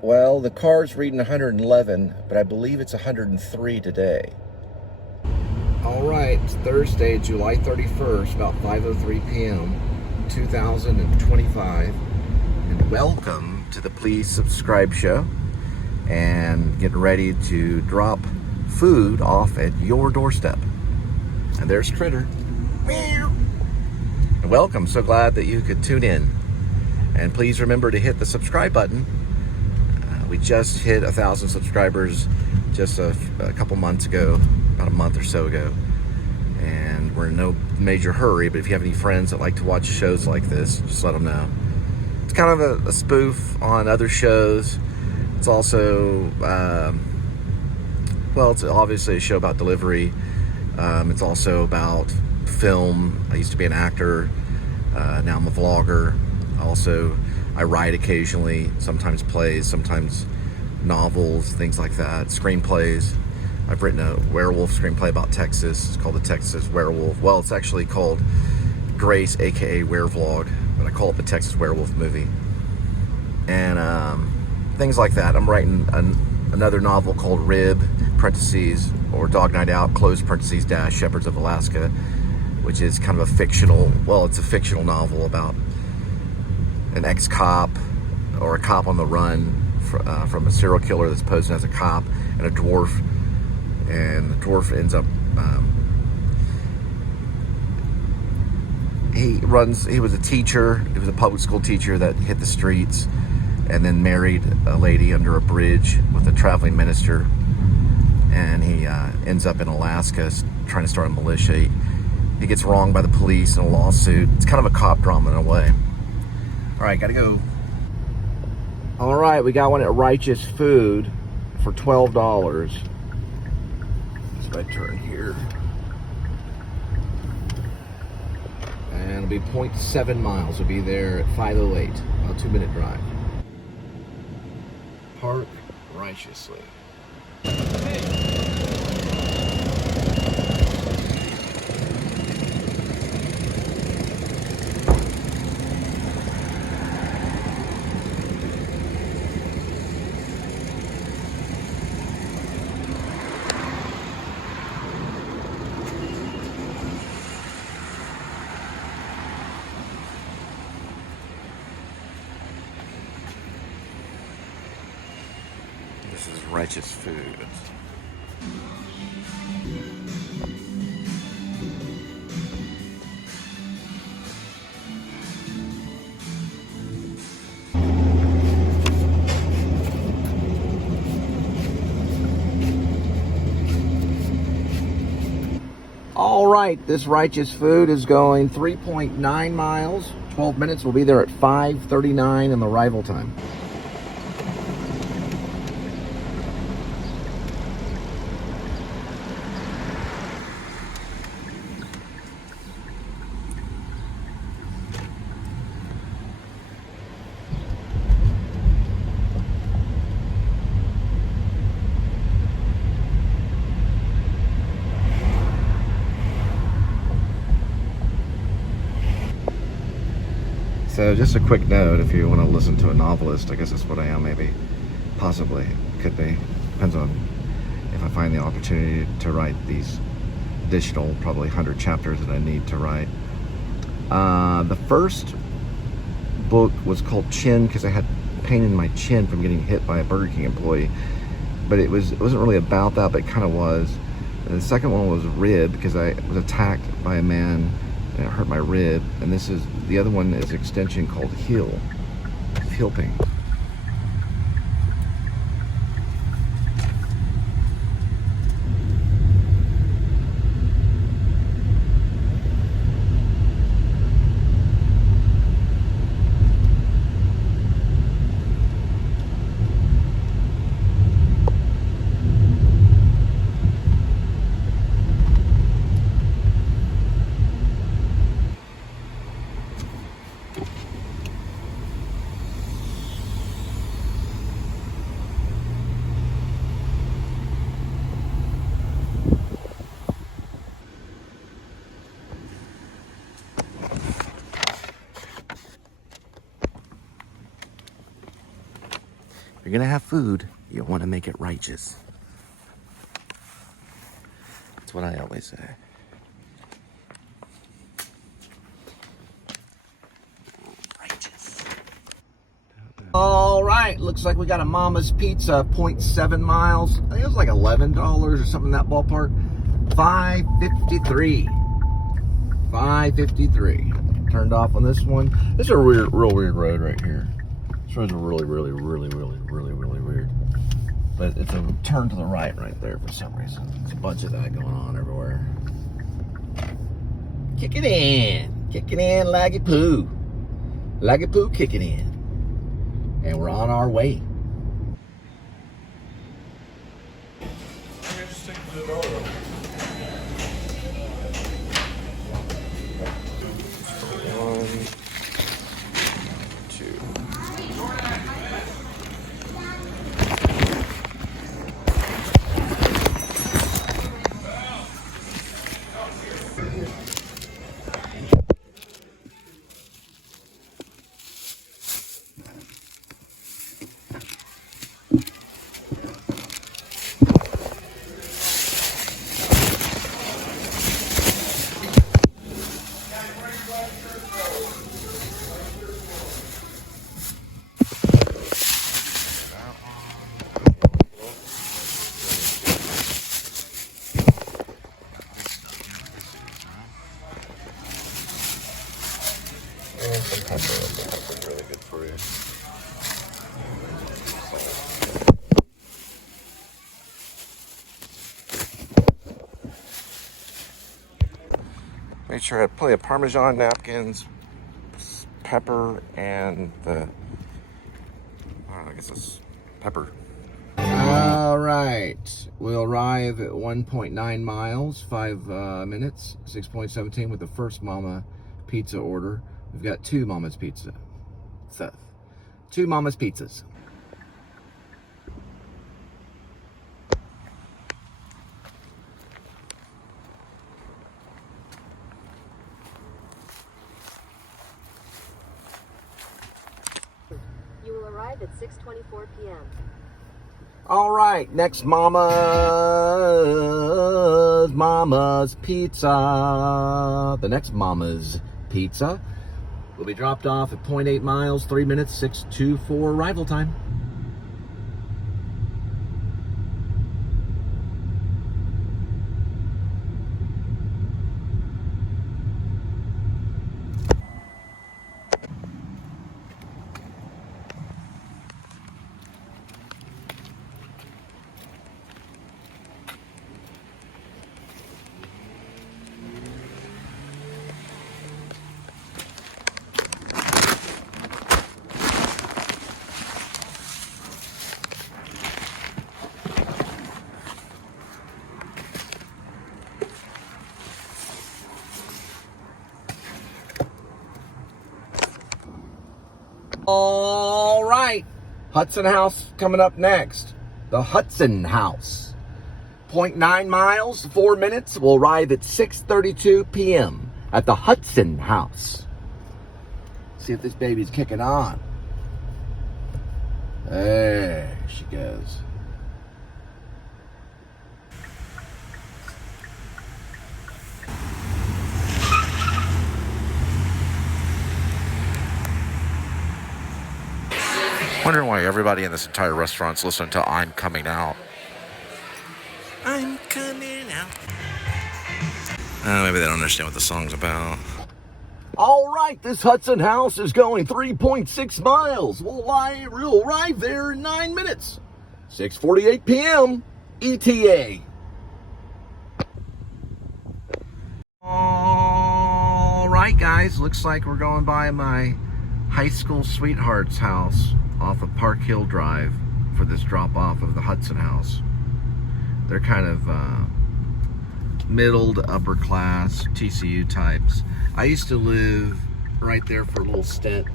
Well, the car's reading 111, but I believe it's 103 today. All right, it's Thursday, July 31st, about 5:03 p.m., 2025. And welcome to the Please Subscribe show. And getting ready to drop food off at your doorstep. And there's Critter. Meow. And welcome, so glad that you could tune in. And please remember to hit the subscribe button. We just hit 1,000 subscribers just a couple months ago, about a month or so ago. And we're in no major hurry, but if you have any friends that like to watch shows like this, just let them know. It's kind of a spoof on other shows. It's also, well, it's obviously a show about delivery. It's also about film. I used to be an actor. Now I'm a vlogger. I write occasionally, sometimes plays, sometimes novels, things like that, screenplays. I've written a werewolf screenplay about Texas. It's called The Texas Werewolf. Well, it's actually called Grace, aka Werevlog, but I call it the Texas Werewolf movie. And things like that. I'm writing another novel called Rib, parentheses, or Dog Night Out, close parentheses, dash, Shepherds of Alaska, which is kind of a fictional, well, it's a fictional novel about an ex-cop or a cop on the run from a serial killer that's posing as a cop, and a dwarf. And the dwarf ends up, he was a teacher. He was a public school teacher that hit the streets and then married a lady under a bridge with a traveling minister. And he ends up in Alaska trying to start a militia. He gets wronged by the police in a lawsuit. It's kind of a cop drama in a way. All right, gotta go. All right, we got one at Righteous Food for $12. If I turn here. And it'll be 0.7 miles. We'll be there at 5:08, about a 2-minute drive. Park righteously. This is Righteous Food. All right, this Righteous Food is going 3.9 miles, 12 minutes. We'll be there at 5:39 in the arrival time. So just a quick note, if you want to listen to a novelist, I guess that's what I am, maybe, possibly, could be, depends on if I find the opportunity to write these additional, probably 100 chapters that I need to write. The first book was called Chin, because I had pain in my chin from getting hit by a Burger King employee, but it wasn't really about that, but it kind of was. And the second one was Rib, because I was attacked by a man and it hurt my rib. And the other one is extension called Heel Pain. you're gonna have food, you want to make it righteous. That's what I always say. Righteous. All right, looks like we got a Mama's Pizza, 0.7 miles. I think it was like $11 or something in that ballpark. $5.53. $5.53. Turned off on this one. This is a real weird road right here. This road's really weird. But it's a turn to the right there for some reason. There's a bunch of that going on everywhere. Kick it in, laggy poo. Laggy poo, kick it in. And we're on our way. One, two. Really good for you. Make sure I have plenty of Parmesan napkins, pepper, and I guess it's pepper. All right, we'll arrive at 1.9 miles, 5 minutes, 6.17 with the first Mama Pizza order. We've got 2 Mama's Pizza. So, 2 Mama's Pizzas. You will arrive at 6:24 p.m. All right, next Mama's Pizza. The next Mama's Pizza will be dropped off at 0.8 miles, 3 minutes, 6:24 arrival time. All right, Hudson House coming up next. The Hudson House. 0.9 miles, 4 minutes. We'll arrive at 6:32 p.m. at the Hudson House. See if this baby's kicking on. There she goes. Wondering why everybody in this entire restaurant's listening to I'm Coming Out. I'm coming out. Maybe they don't understand what the song's about. All right, this Hudson House is going 3.6 miles. We'll arrive there in 9 minutes. 6:48 p.m. ETA. All right, guys. Looks like we're going by my high school sweetheart's house off of Park Hill Drive for this drop-off of the Hudson House. They're kind of middle to upper class TCU types. I used to live right there for a little stint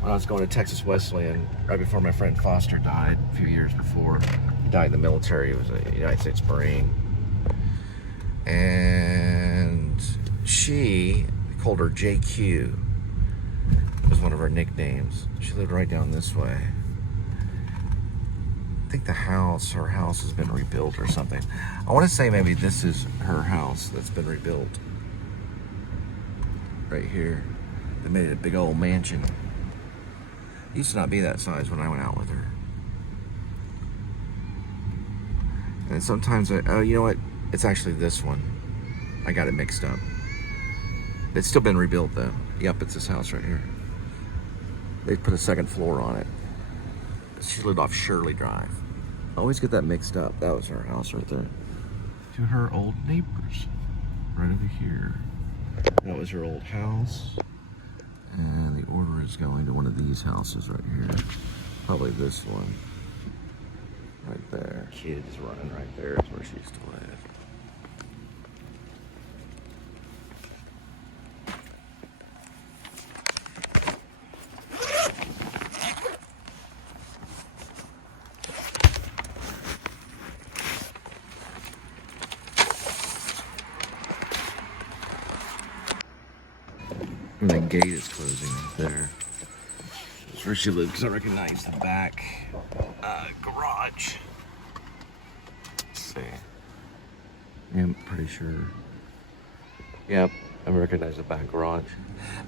when I was going to Texas Wesleyan right before my friend Foster died a few years before. He died in the military. He was a United States Marine. And she called her JQ. Was one of her nicknames. She lived right down this way. think her house has been rebuilt or something. I want to say maybe this is her house that's been rebuilt. Right here. They made it a big old mansion. It used to not be that size when I went out with her. And sometimes oh, you know what? It's actually this one. I got it mixed up. It's still been rebuilt though. Yep, it's this house right here. They put a second floor on it. She lived off Shirley Drive. I always get that mixed up. That was her house right there. To her old neighbors. Right over here. That was her old house. And the order is going to one of these houses right here. Probably this one. Right there. Kids running right there is where she used to live. And the gate is closing right there. That's where she lived because I recognize the back garage. Let's see. Yeah, I'm pretty sure. Yep, I recognize the back garage.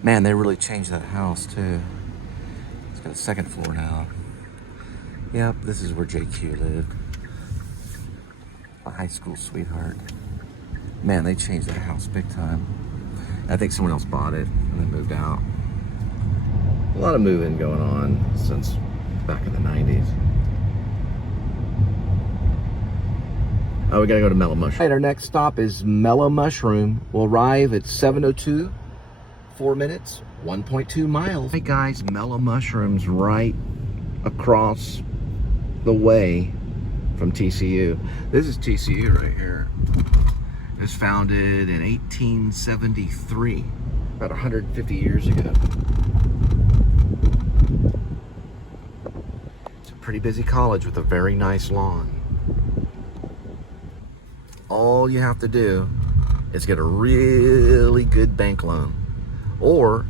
Man, they really changed that house too. It's got a second floor now. Yep, this is where JQ lived. My high school sweetheart. Man, they changed that house big time. I think someone else bought it and then moved out. A lot of moving going on since back in the 90s. Oh, we gotta go to Mellow Mushroom. Right, our next stop is Mellow Mushroom. We'll arrive at 7:02, 4 minutes, 1.2 miles. Hey guys, Mellow Mushroom's right across the way from TCU. This is TCU right here. It was founded in 1873, about 150 years ago. It's a pretty busy college with a very nice lawn. All you have to do is get a really good bank loan or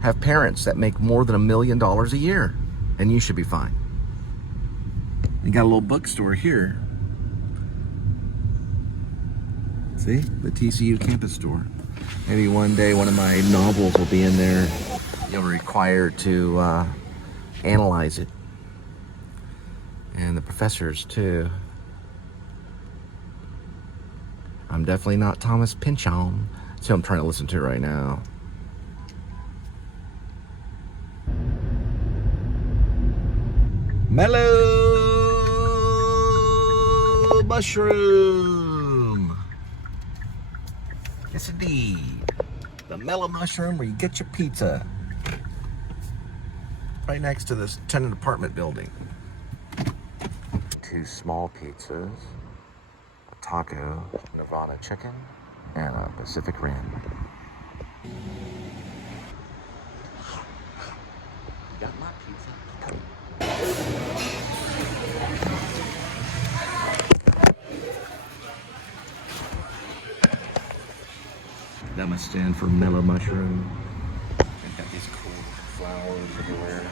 have parents that make more than $1 million a year, and you should be fine. You got a little bookstore here. See, the TCU campus store. Maybe one day one of my novels will be in there. You'll be required to analyze it. And the professors too. I'm definitely not Thomas Pynchon. That's who I'm trying to listen to right now. Mellow Mushroom. Yes, indeed. The Mellow Mushroom where you get your pizza. Right next to this tenant apartment building. 2 small pizzas, a taco, Nevada chicken, and a Pacific Rim. Got my pizza. That must stand for Mellow Mushroom. They've got these cool flowers everywhere.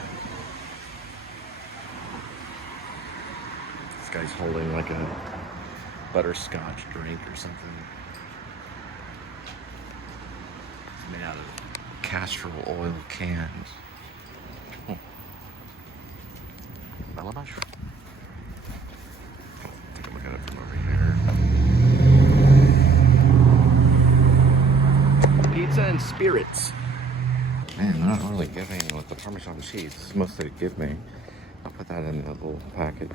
This guy's holding like a butterscotch drink or something. It's made out of castor oil cans. Mellow Mushroom. Take a look at it from over here. Pizza and spirits. Man, they're not really giving with the Parmesan cheese. This is mostly to give me. I'll put that in a little packet.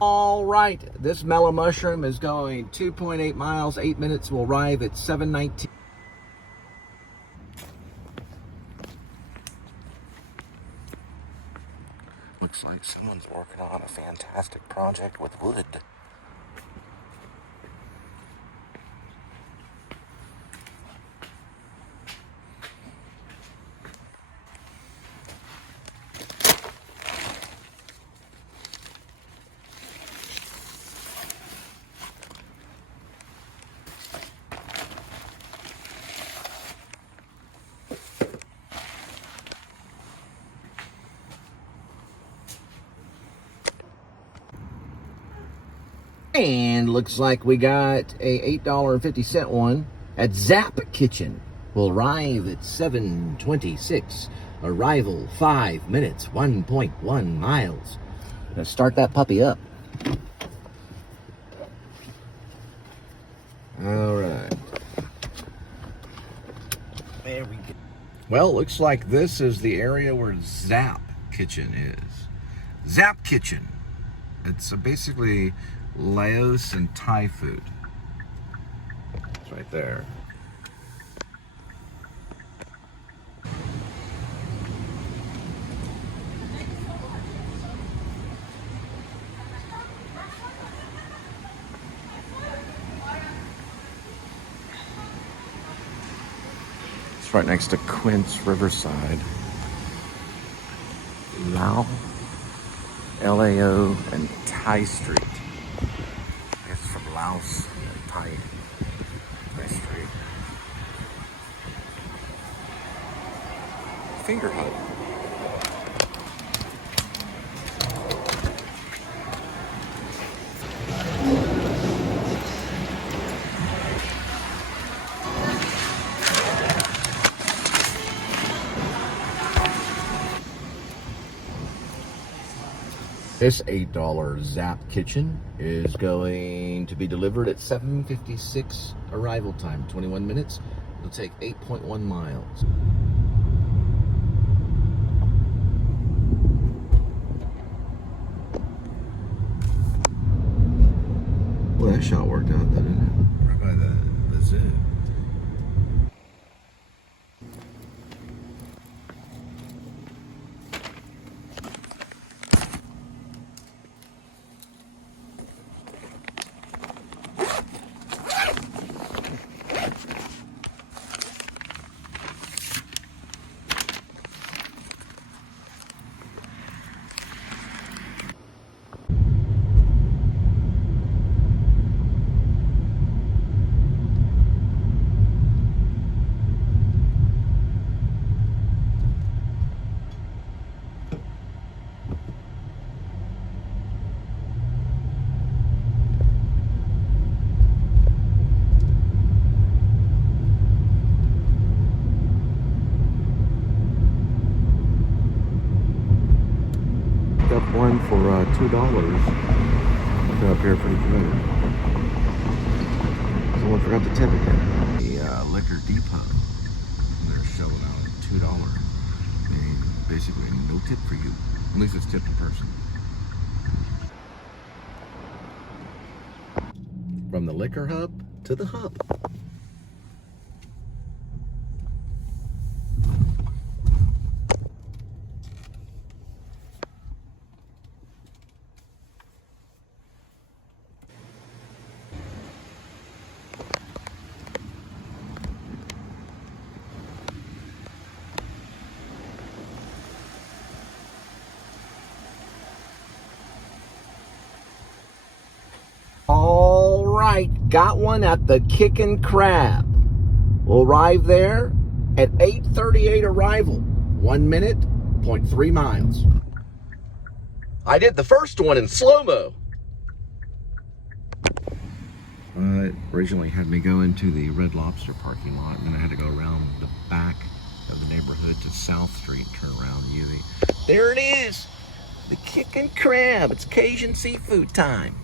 All right, this Mellow Mushroom is going 2.8 miles, 8 minutes. We'll arrive at 7:19. Looks like someone's working on a fantastic project with wood. And looks like we got a $8.50 one at Zap Kitchen. Will arrive at 7:26. Arrival 5 minutes, 1.1 miles. Gonna start that puppy up. All right. There we go. Well, looks like this is the area where Zap Kitchen is. Zap Kitchen. It's basically Laos and Thai food. It's right there. It's right next to Quince Riverside. Lao, Lao, and Thai Street. I guess it's from Laos and Thai Street. Finger hut. This $8 Zap Kitchen is going to be delivered at 7:56 arrival time, 21 minutes. It'll take 8.1 miles. Well, that shot worked out, didn't it? Right by the zoo. Up one for $2. They're up here pretty good. Someone forgot to tip again. The liquor depot. They're showing out at $2. Basically no tip for you. At least it's tipped in person. From the liquor hub to the hub. All right, got one at the Kickin Crab. We'll arrive there at 8:38 arrival. 1 minute, 0.3 miles. I did the first one in slow-mo. It originally had me go into the Red Lobster parking lot, and then I had to go around the back of the neighborhood to South Street and turn around and use it. There it is, the Kickin Crab. It's Cajun seafood time.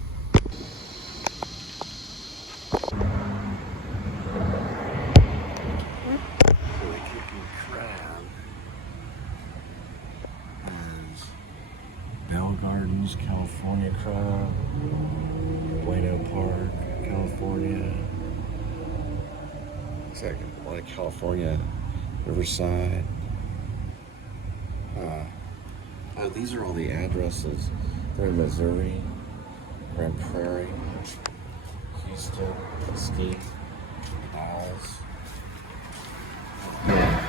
Gardens, California crab, Bueno Park, California. Looks like a lot of California, Riverside. Oh, these are all the addresses. They're in Missouri, Grand Prairie, Houston, Mesquite, Falls. Yeah.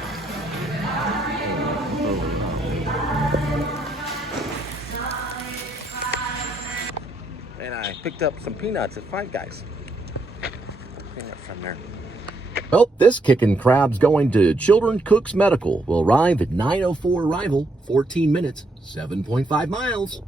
And I picked up some peanuts at Five Guys. Peanuts from there. Well, this Kickin Crab's going to Children Cooks Medical. Will arrive at 9:04 arrival, 14 minutes, 7.5 miles.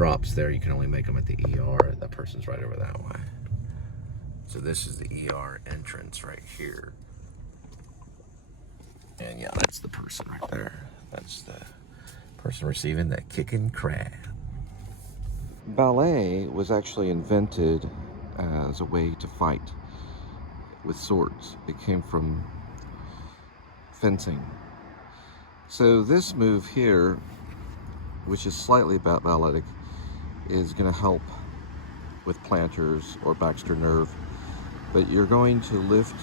drops there, you can only make them at the ER. That person's right over that way. So this is the ER entrance right here. And yeah, that's the person right there. That's the person receiving the Kickin crab. Ballet was actually invented as a way to fight with swords. It came from fencing. So this move here, which is slightly balletic, is going to help with planters or Baxter nerve. But you're going to lift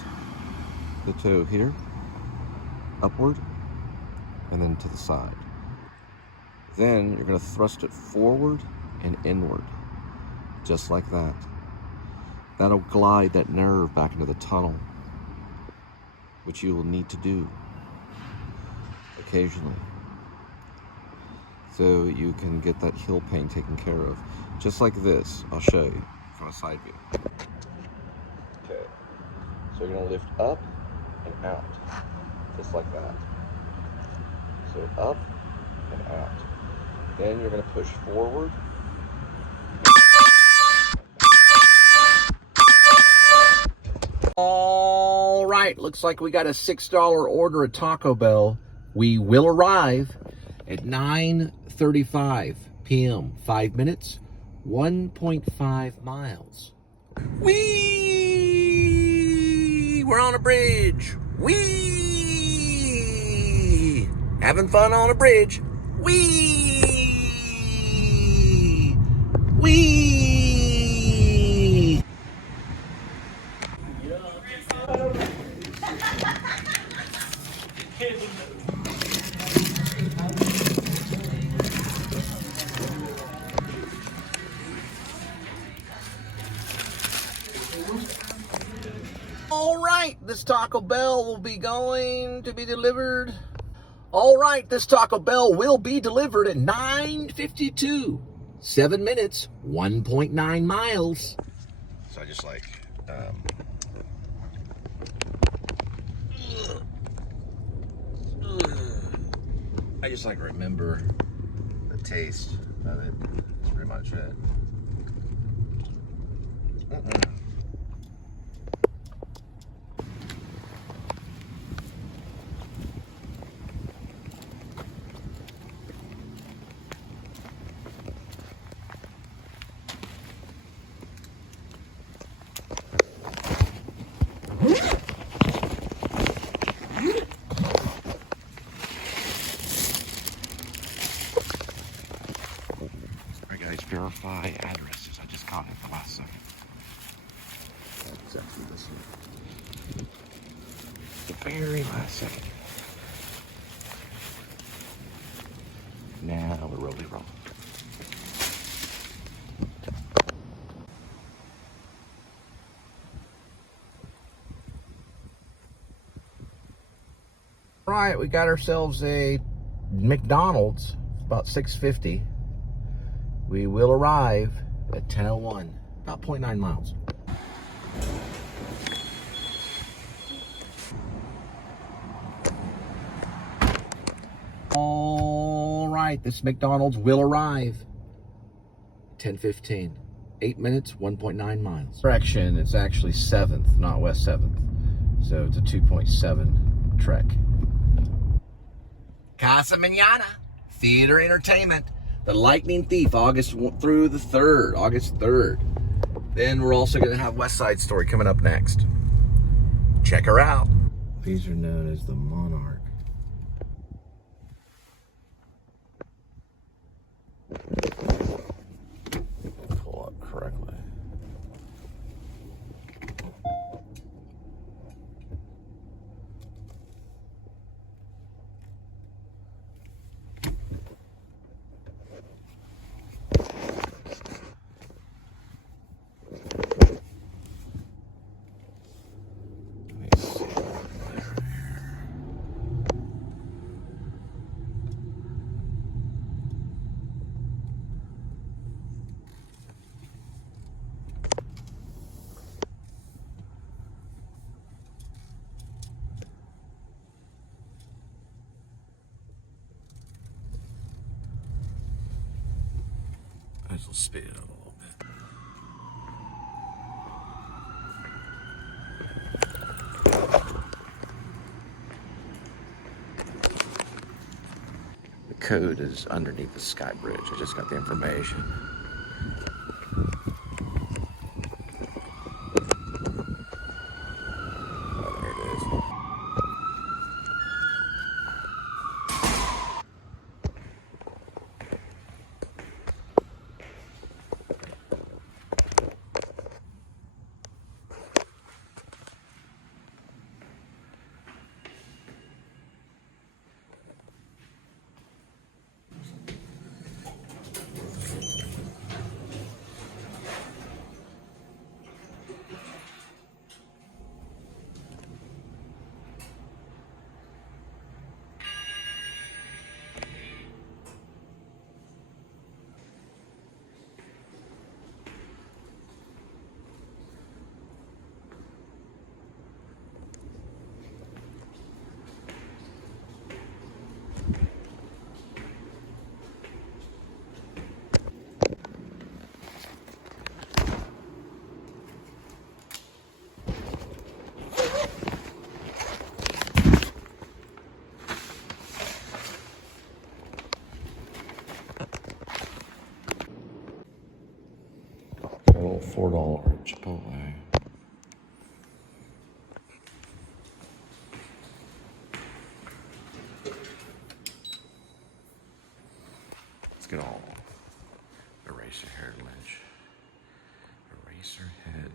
the toe here, upward, and then to the side. Then you're going to thrust it forward and inward, just like that. That'll glide that nerve back into the tunnel, which you will need to do occasionally, so you can get that heel pain taken care of. Just like this, I'll show you from a side view. Okay, so you're gonna lift up and out, just like that. So up and out. Then you're gonna push forward. All right, looks like we got a $6 order at Taco Bell. We will arrive at 9:35 p.m. 5 minutes, 1.5 miles. Whee! We're on a bridge. Whee! Having fun on a bridge. Whee! Whee! All right, this Taco Bell will be going to be delivered. All right, this Taco Bell will be delivered at 9:52. 7 minutes, 1.9 miles. So I just like, I just like remember the taste of it. That's pretty much it. verify addresses. I just caught it at the last second. That's actually this one. The very last second. Now we're really rolling. All right, we got ourselves a McDonald's, about $6.50. We will arrive at 10:01, about 0.9 miles. All right, this McDonald's will arrive 10:15, 8 minutes, 1.9 miles. Direction, it's actually 7th, not West 7th. So it's a 2.7 trek. Casa Mañana, Theater Entertainment, The Lightning Thief, August through the 3rd, August 3rd. Then we're also going to have West Side Story coming up next. Check her out. These are known as the Monarch. Pull up correctly. Nice little spill a little bit. The code is underneath the sky bridge. I just got the information. Oh, there it is. A little $4 Chipotle. Let's get all Eraserhead Lynch. Eraserhead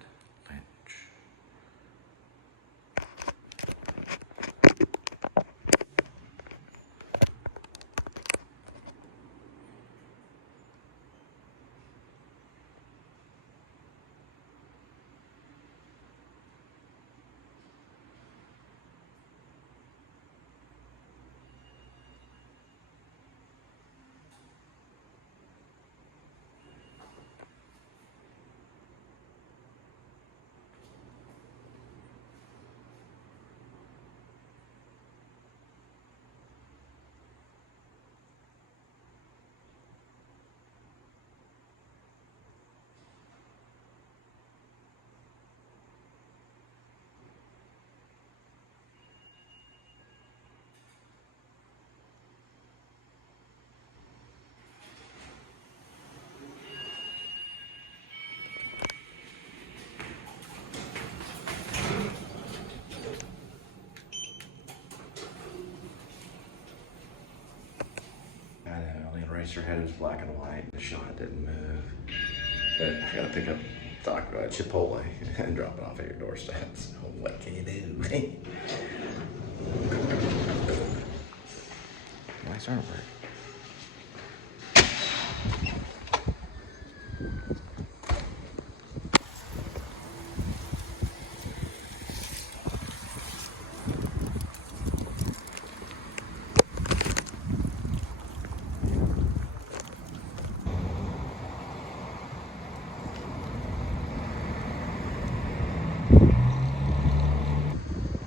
Lynch. Eraserhead was black and white. The shot didn't move. But I gotta pick up Chipotle and drop it off at your doorstep. So what can you do? Nice artwork.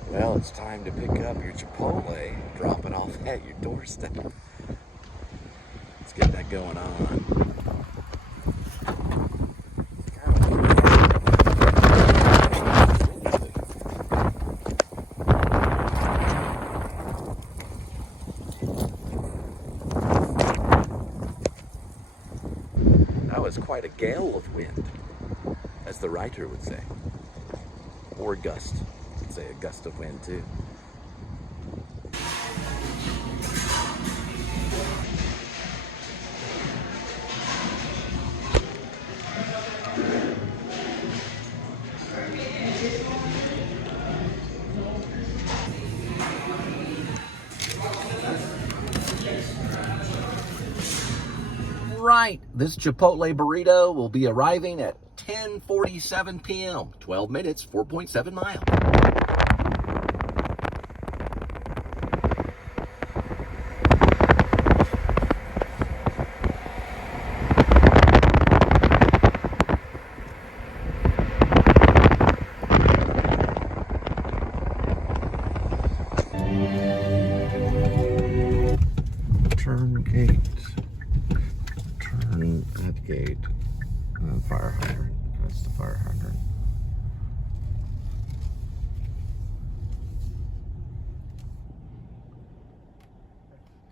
Well, it's time to pick up your Chipotle, drop it off at your doorstep. Let's get that going on. That was quite a gale of wind, as the writer would say, or gust. Say a gust of wind too. Right, this Chipotle burrito will be arriving at 10:47 p.m. 12 minutes, 4.7 miles. Turn gate. Turn at gate. Fire hydrant. That's the fire hydrant.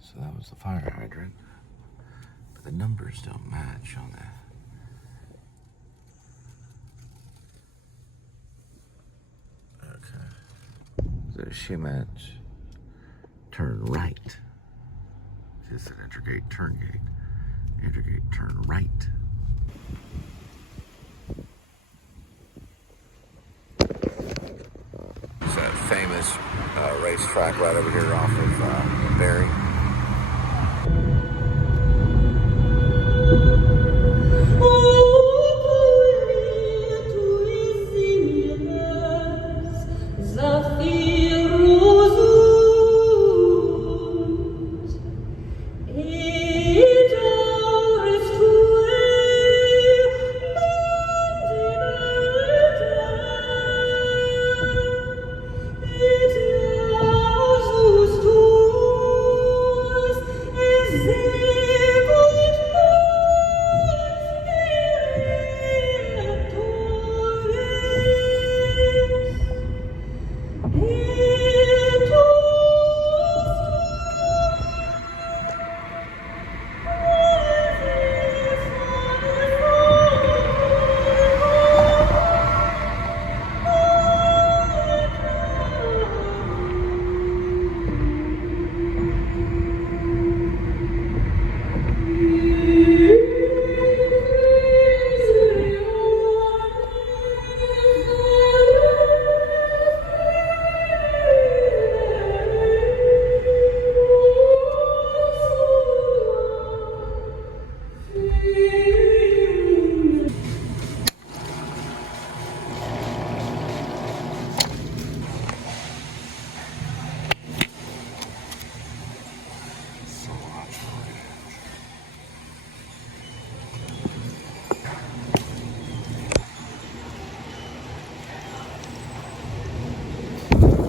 So that was the fire hydrant. But the numbers don't match on that. Okay. So she meant turn right. This is an intergate, turn gate. Intergate, turn right. It's that famous racetrack right over here off of Berry.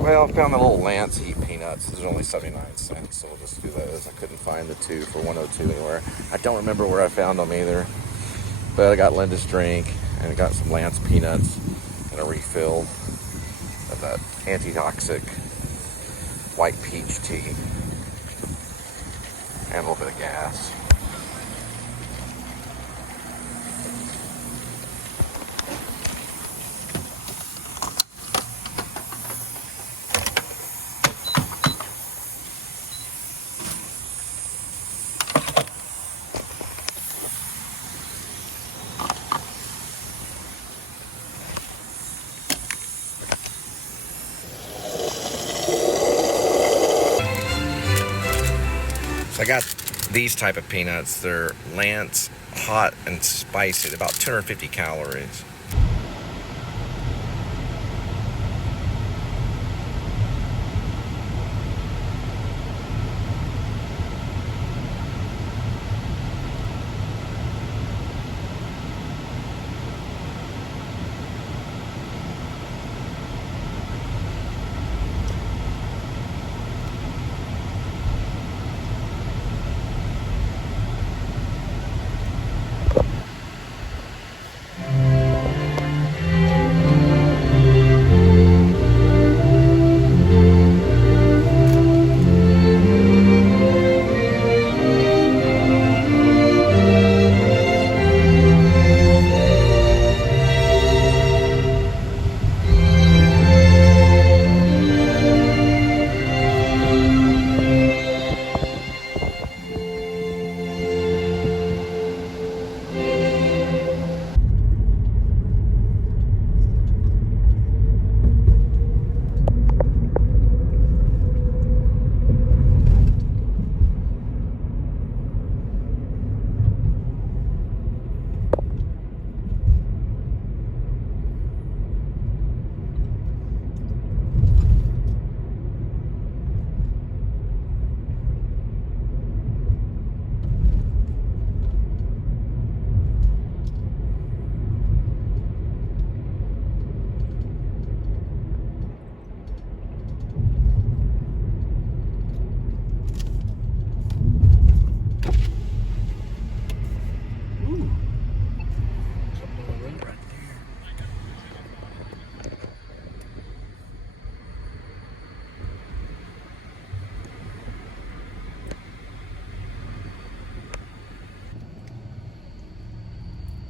Well, I found the little Lance Heat peanuts. These are only 79 cents, so we'll just do those. I couldn't find the 2 for 102 anywhere. I don't remember where I found them either. But I got Linda's drink, and I got some Lance peanuts, and a refill of that antitoxic white peach tea, and a little bit of gas. So I got these type of peanuts. They're Lance, hot and spicy, about 250 calories.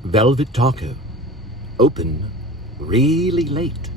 Velvet Taco. Open really late.